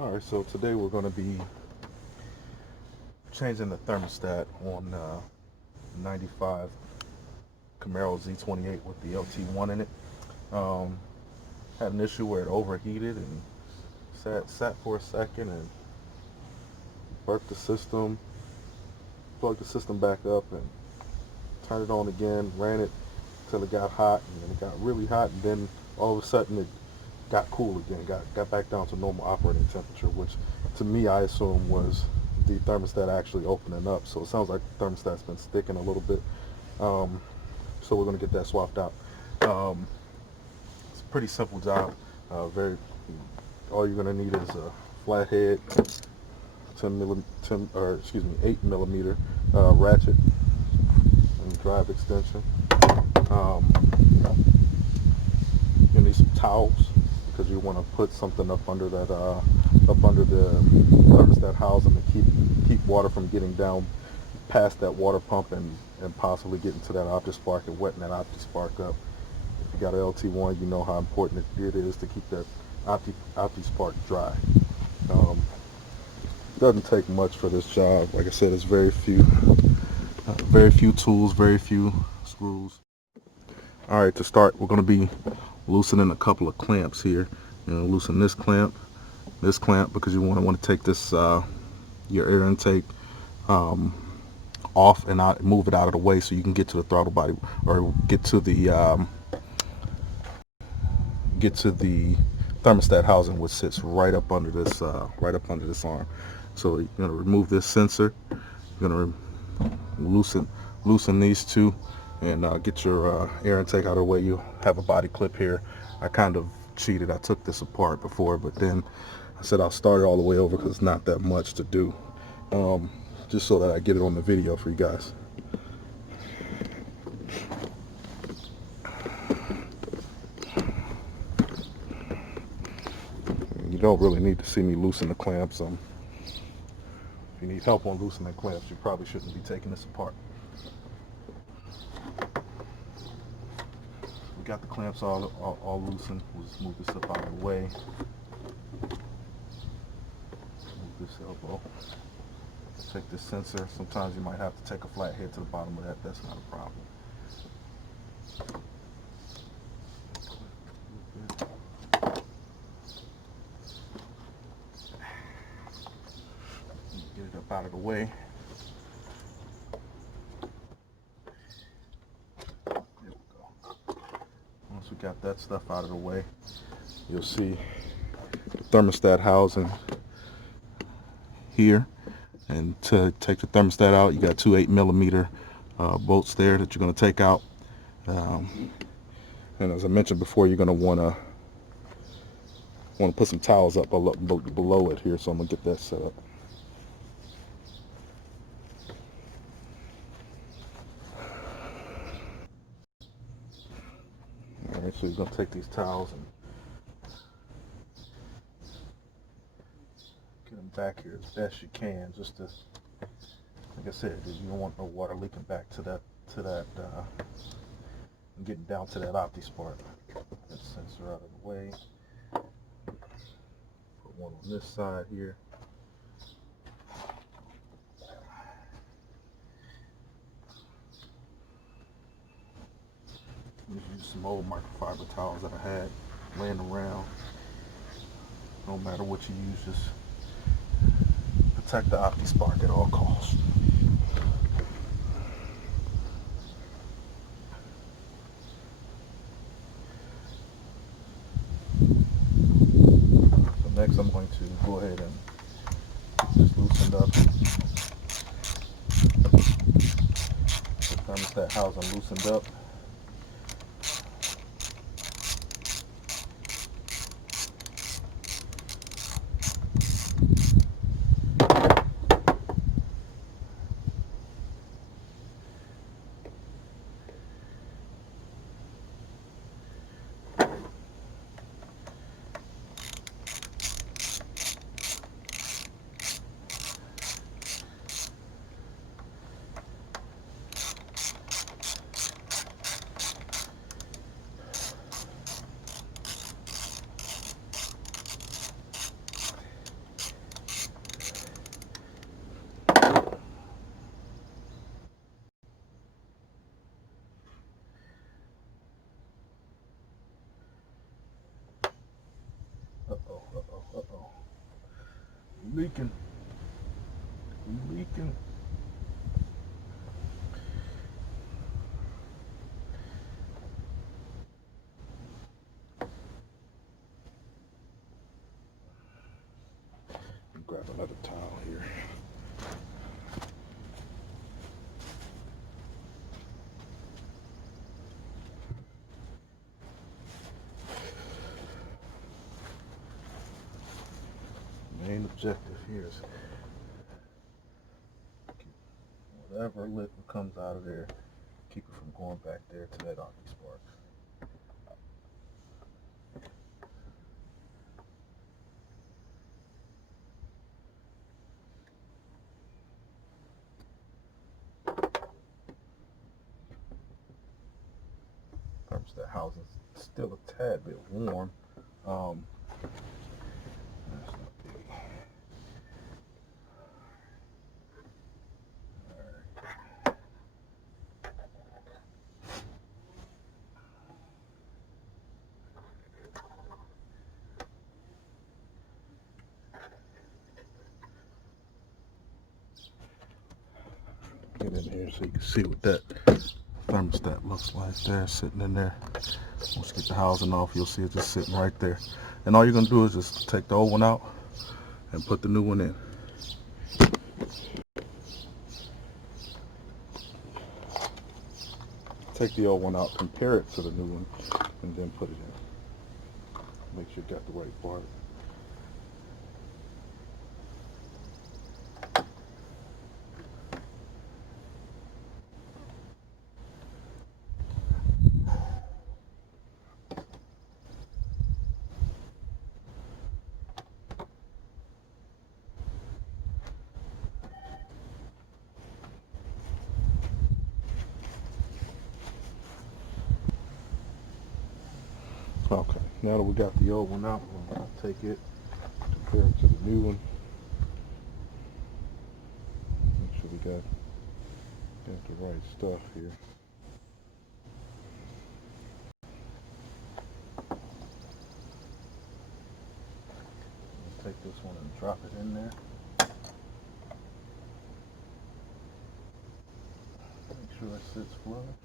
Alright, so today we're going to be changing the thermostat on 95 Camaro Z28 with the LT1 in it. Um, Had an issue where it overheated and sat for a second and burnt the system, plugged the system back up and turned it on again, ran it till it got hot, and then it got really hot, and then all of a sudden it got cool again, got back down to normal operating temperature, which to me I assume was the thermostat actually opening up. So it sounds like the thermostat's been sticking a little bit. So we're going to get that swapped out. Um, it's a pretty simple job. All you're going to need is a flathead, 8 millimeter ratchet and drive extension. Um, you need some towels because you want to put something up under that up under the thermostat housing to keep water from getting down past that water pump and possibly getting to that OptiSpark and wetting that OptiSpark up. If you got an LT1, you know how important it is to keep that OptiSpark dry. Doesn't take much for this job. Like I said, it's very few tools, very few screws. All right, to start, we're going to be loosening a couple of clamps here. Loosen this clamp, because you want to take this your air intake off and move it out of the way so you can get to the throttle body, or get to the thermostat housing, which sits right up under this arm. So you're going to remove this sensor. You're going to loosen these two and get your air intake out of the way. You have a body clip here. I kind of cheated. I took this apart before, but then I said I'll start it all the way over because it's not that much to do, just so that I get it on the video for you guys. You don't really need to see me loosen the clamps. If you need help on loosening the clamps, you probably shouldn't be taking this apart. We got the clamps all loosened. We'll just move this up out of the way. Move this elbow. Take this sensor. Sometimes you might have to take a flat head to the bottom of that. That's not a problem. Get it up out of the way. There we go. Once we got that stuff out of the way, you'll see the thermostat housing here. And to take the thermostat out, you got two 8 millimeter bolts there that you're going to take out. And as I mentioned before, you're going to want to put some towels up below it here. So I'm going to get that set up. All right, so you're going to take these towels and get them back here as best you can, just to, like I said, you don't want no water leaking back to that getting down to that OptiSpark. Put that sensor out of the way. Put one on this side here. Use some old microfiber towels that I had laying around. No matter what you use, just protect the OptiSpark at all costs. So next I'm going to go ahead and just loosen up the thermostat housing loosened up. Leaking. Leaking. Grab another towel here. Main objective here is whatever liquid comes out of there, keep it from going back there to that arc spark. Thermostat housing is still a tad bit warm. That's not big. Get in here so you can see what that thermostat looks like there, sitting in there. Once you get the housing off, you'll see it just sitting right there. And all you're going to do is just take the old one out and put the new one in. Take the old one out, compare it to the new one, and then put it in. Make sure you got the right part. Okay, now that we got the old one out, we're going to take it, compare it to the new one. Make sure we got the right stuff here. Take this one and drop it in there. Make sure it sits flush.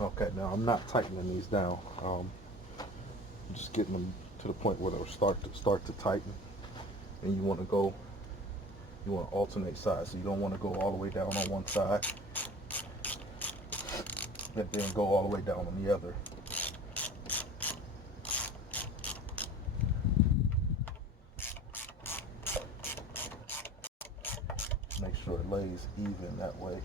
Okay, now I'm not tightening these down. I'm just getting them to the point where they'll start to tighten. And you want to alternate sides. So you don't want to go all the way down on one side and then go all the way down on the other. Make sure it lays even that way.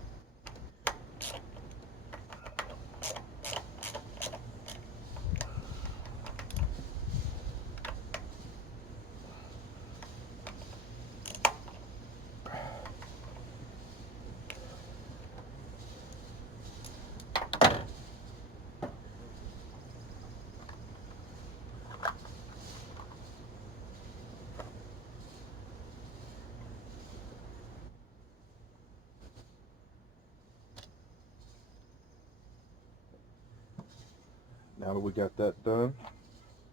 Now that we got that done,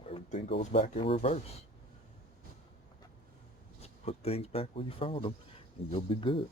everything goes back in reverse. Just put things back where you found them, and you'll be good.